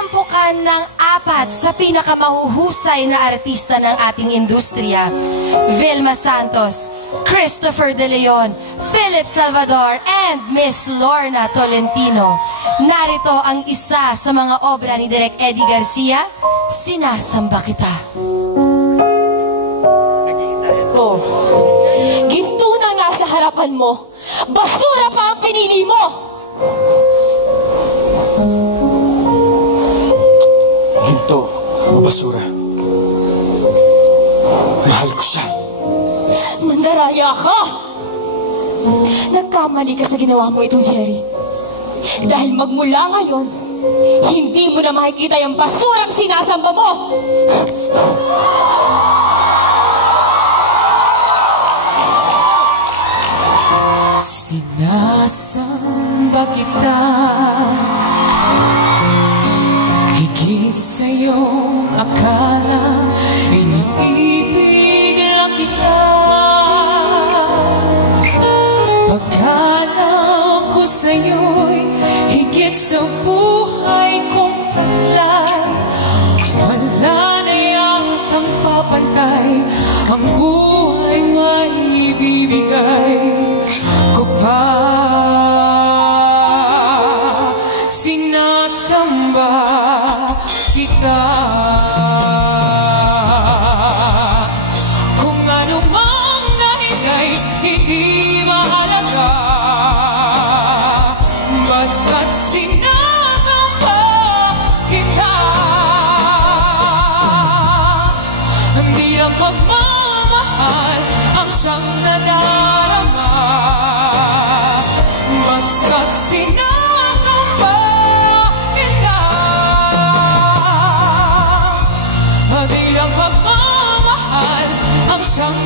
Tampukan ng 4 sa pinakamahuhusay na artista ng ating industriya, Vilma Santos, Christopher De Leon, Philip Salvador, and Miss Lorna Tolentino. Narito ang isa sa mga obra ni Direk Eddie Garcia, Sinasamba Kita. Ginto na nga sa harapan mo, basura pa ang pinili mo! Ginto o basura? Mahal ko siya. Mandaraya ka! Nagkamali ka sa ginawa mo itong Jerry. Dahil magmula ngayon, hindi mo na makikita yung basurang sinasamba mo! Sinasamba kita, higit sa iyong akala, iniibig lang kita. Pagkala ko sa iyo'y higit sa buhay kong taglay, wala na yatang papantay ang buhay may ibibigay ko pa. Sinasamba kita, kung ano mang nahinay hindi mahalaga, basta't sinasamba kita. Hindi lang pagmamahal ang siyang nadarama, basta't sinasamba kita. Hindi lang pagmamahal ang siyang